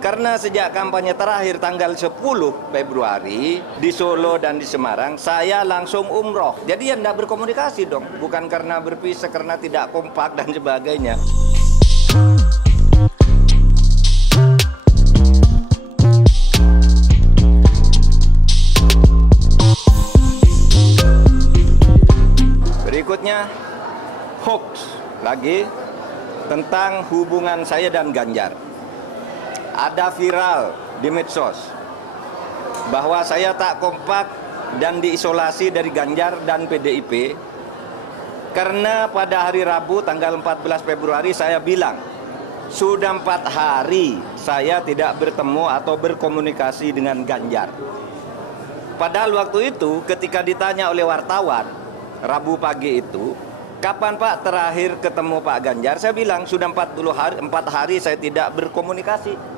Karena sejak kampanye terakhir tanggal 10 Februari di Solo dan di Semarang, saya langsung umroh. Jadi ya tidak berkomunikasi dong, bukan karena berpisah, karena tidak kompak dan sebagainya. Berikutnya, hoax lagi tentang hubungan saya dan Ganjar. Ada viral di medsos bahwa saya tak kompak dan diisolasi dari Ganjar dan PDIP karena pada hari Rabu tanggal 14 Februari saya bilang sudah 4 hari saya tidak bertemu atau berkomunikasi dengan Ganjar. Padahal waktu itu ketika ditanya oleh wartawan Rabu pagi itu, kapan Pak terakhir ketemu Pak Ganjar? Saya bilang sudah 4 hari saya tidak berkomunikasi,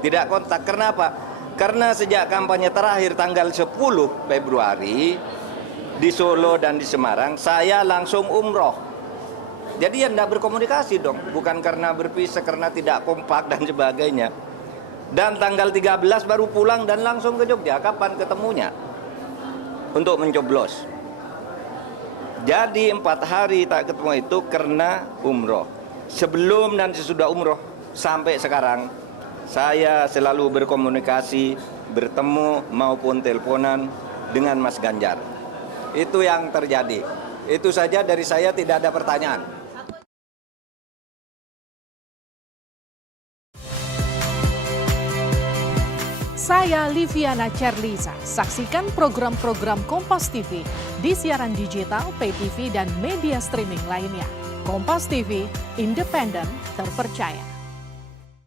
tidak kontak. Kenapa? Karena sejak kampanye terakhir tanggal 10 Februari di Solo dan di Semarang, saya langsung umroh. Jadi ya tidak berkomunikasi dong, bukan karena berpisah, karena tidak kompak dan sebagainya. Dan tanggal 13 baru pulang dan langsung ke Jogja. Kapan ketemunya? Untuk mencoblos. Jadi 4 hari tak ketemu itu karena umroh. Sebelum dan sesudah umroh sampai sekarang saya selalu berkomunikasi, bertemu maupun teleponan dengan Mas Ganjar. Itu yang terjadi. Itu saja dari saya, tidak ada pertanyaan. Saya Liviana Cerlisa. Saksikan program-program Kompas TV di siaran digital, pay TV, dan media streaming lainnya. Kompas TV, independen, terpercaya.